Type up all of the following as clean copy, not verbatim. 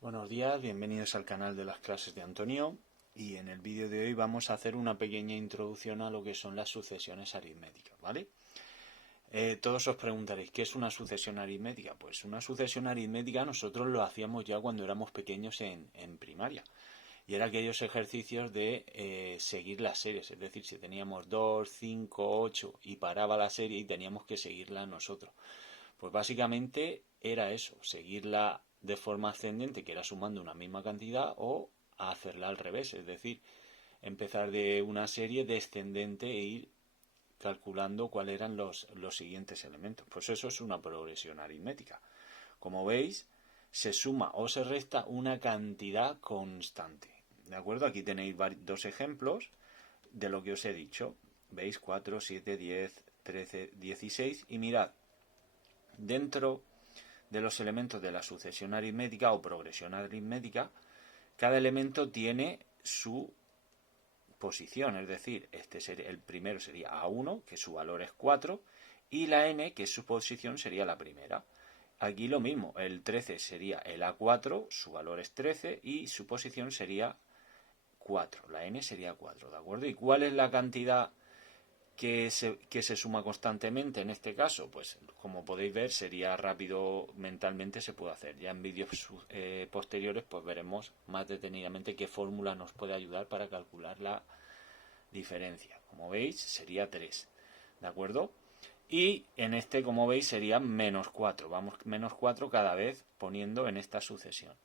Buenos días, bienvenidos al canal de las clases de Antonio y en el vídeo de hoy vamos a hacer una pequeña introducción a lo que son las sucesiones aritméticas, ¿vale? Todos os preguntaréis, ¿qué es una sucesión aritmética? Pues una sucesión aritmética nosotros lo hacíamos ya cuando éramos pequeños en primaria y era aquellos ejercicios de seguir las series, es decir, si teníamos 2, 5, 8 y paraba la serie y teníamos que seguirla nosotros. Pues básicamente era eso, seguirla de forma ascendente, que era sumando una misma cantidad, o hacerla al revés, es decir, empezar de una serie descendente e ir calculando cuáles eran los siguientes elementos. Pues eso es una progresión aritmética. Como veis, se suma o se resta una cantidad constante. ¿De acuerdo? Aquí tenéis dos ejemplos de lo que os he dicho. ¿Veis? 4, 7, 10, 13, 16. Y mirad, dentro de los elementos de la sucesión aritmética o progresión aritmética, cada elemento tiene su posición, es decir, el primero sería A1, que su valor es 4, y la n, que su posición sería la primera. Aquí lo mismo, el 13 sería el A4, su valor es 13 y su posición sería 4, la n sería 4, ¿de acuerdo? ¿Y cuál es la cantidad que se suma constantemente en este caso? Pues como podéis ver, sería rápido, mentalmente se puede hacer. Ya en vídeos posteriores pues veremos más detenidamente qué fórmula nos puede ayudar para calcular la diferencia. Como veis sería 3, ¿de acuerdo? Y en este, como veis, sería menos 4. Vamos menos 4 cada vez poniendo en esta sucesión.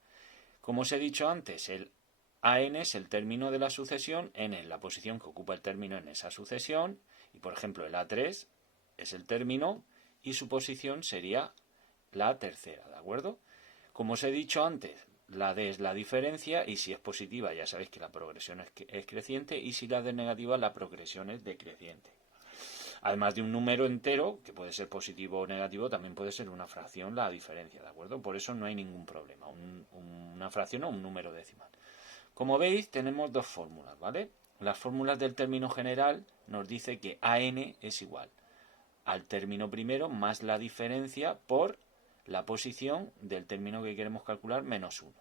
Como os he dicho antes, el AN es el término de la sucesión, N es la posición que ocupa el término en esa sucesión, y por ejemplo el A3 es el término y su posición sería la tercera, ¿de acuerdo? Como os he dicho antes, la D es la diferencia y si es positiva ya sabéis que la progresión es creciente y si la D es negativa la progresión es decreciente. Además de un número entero, que puede ser positivo o negativo, también puede ser una fracción la diferencia, ¿de acuerdo? Por eso no hay ningún problema, una fracción o un número decimal. Como veis, tenemos dos fórmulas, ¿vale? Las fórmulas del término general nos dice que AN es igual al término primero más la diferencia por la posición del término que queremos calcular menos 1.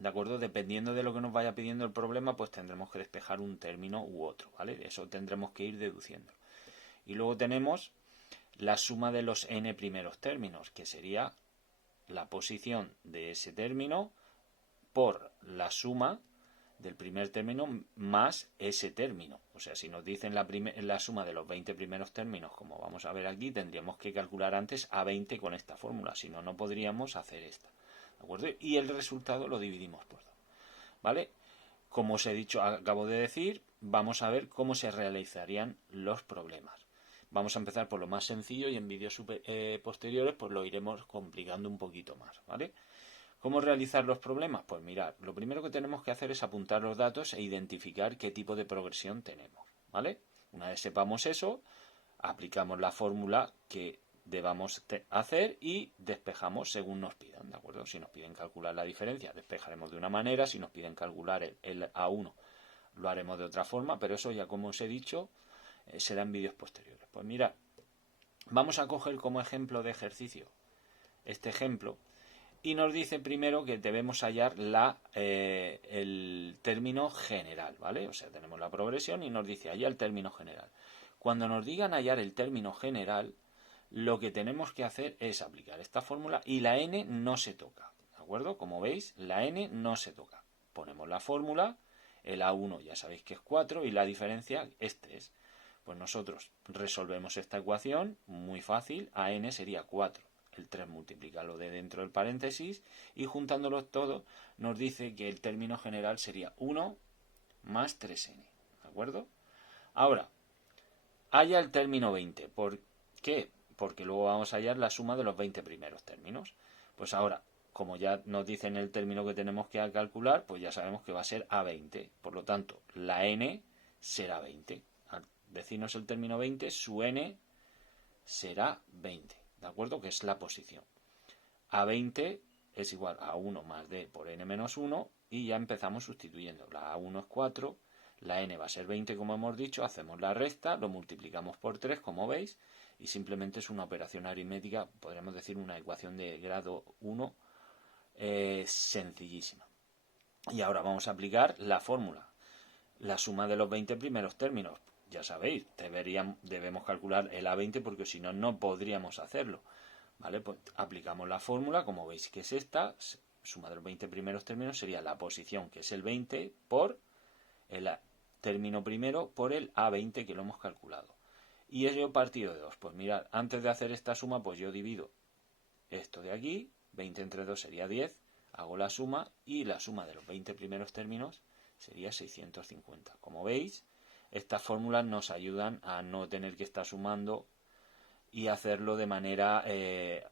¿De acuerdo? Dependiendo de lo que nos vaya pidiendo el problema, pues tendremos que despejar un término u otro, ¿vale? Eso tendremos que ir deduciendo. Y luego tenemos la suma de los n primeros términos, que sería la posición de ese término por la suma del primer término más ese término. O sea, si nos dicen la suma de los 20 primeros términos, como vamos a ver aquí, tendríamos que calcular antes a 20 con esta fórmula, si no, no podríamos hacer esta. ¿De acuerdo? Y el resultado lo dividimos por 2. ¿Vale? Como os he dicho, acabo de decir, vamos a ver cómo se realizarían los problemas. Vamos a empezar por lo más sencillo y en vídeos posteriores pues lo iremos complicando un poquito más, ¿vale? ¿Cómo realizar los problemas? Pues mirad, lo primero que tenemos que hacer es apuntar los datos e identificar qué tipo de progresión tenemos, ¿vale? Una vez sepamos eso, aplicamos la fórmula que debamos hacer y despejamos según nos pidan, ¿de acuerdo? Si nos piden calcular la diferencia, despejaremos de una manera, si nos piden calcular el A1, lo haremos de otra forma, pero eso ya como os he dicho, será en vídeos posteriores. Pues mirad, vamos a coger como ejemplo de ejercicio este ejemplo y nos dice primero que debemos hallar el término general, ¿vale? O sea, tenemos la progresión y nos dice hallar el término general. Cuando nos digan hallar el término general, lo que tenemos que hacer es aplicar esta fórmula y la n no se toca, ¿de acuerdo? Como veis, la n no se toca. Ponemos la fórmula, el A1 ya sabéis que es 4 y la diferencia es 3. Pues nosotros resolvemos esta ecuación, muy fácil, AN sería 4. El 3 multiplica lo de dentro del paréntesis y juntándolos todos nos dice que el término general sería 1 más 3n. ¿De acuerdo? Ahora, halla el término 20. ¿Por qué? Porque luego vamos a hallar la suma de los 20 primeros términos. Pues ahora, como ya nos dicen el término que tenemos que calcular, pues ya sabemos que va a ser A20. Por lo tanto, la n será 20. Al decirnos el término 20, su n será 20. ¿De acuerdo? Que es la posición. A20 es igual a 1 más d por n menos 1 y ya empezamos sustituyendo. La A1 es 4, la n va a ser 20 como hemos dicho, hacemos la resta, lo multiplicamos por 3 como veis y simplemente es una operación aritmética, podríamos decir una ecuación de grado 1 sencillísima. Y ahora vamos a aplicar la fórmula. La suma de los 20 primeros términos. Ya sabéis, debemos calcular el A20 porque si no, no podríamos hacerlo. ¿Vale? Pues aplicamos la fórmula, como veis que es esta. Suma de los 20 primeros términos sería la posición, que es el 20, por el término primero por el A20 que lo hemos calculado. Y ello partido de 2. Pues mirad, antes de hacer esta suma, pues yo divido esto de aquí. 20 entre 2 sería 10. Hago la suma y la suma de los 20 primeros términos sería 650. Como veis, estas fórmulas nos ayudan a no tener que estar sumando y hacerlo de manera,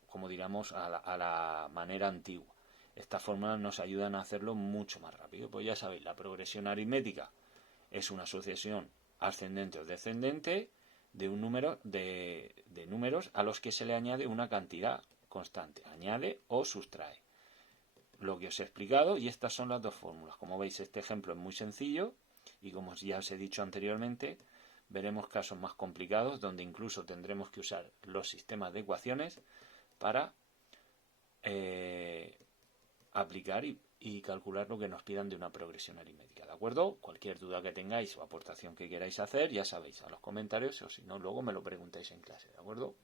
como diríamos, a la manera antigua. Estas fórmulas nos ayudan a hacerlo mucho más rápido. Pues ya sabéis, la progresión aritmética es una sucesión ascendente o descendente de un número de números a los que se le añade una cantidad constante. Añade o sustrae. Lo que os he explicado, y estas son las dos fórmulas. Como veis, este ejemplo es muy sencillo y como ya os he dicho anteriormente, veremos casos más complicados donde incluso tendremos que usar los sistemas de ecuaciones para aplicar y calcular lo que nos pidan de una progresión aritmética. ¿De acuerdo? Cualquier duda que tengáis o aportación que queráis hacer, ya sabéis, a los comentarios, o si no, luego me lo preguntáis en clase. ¿De acuerdo?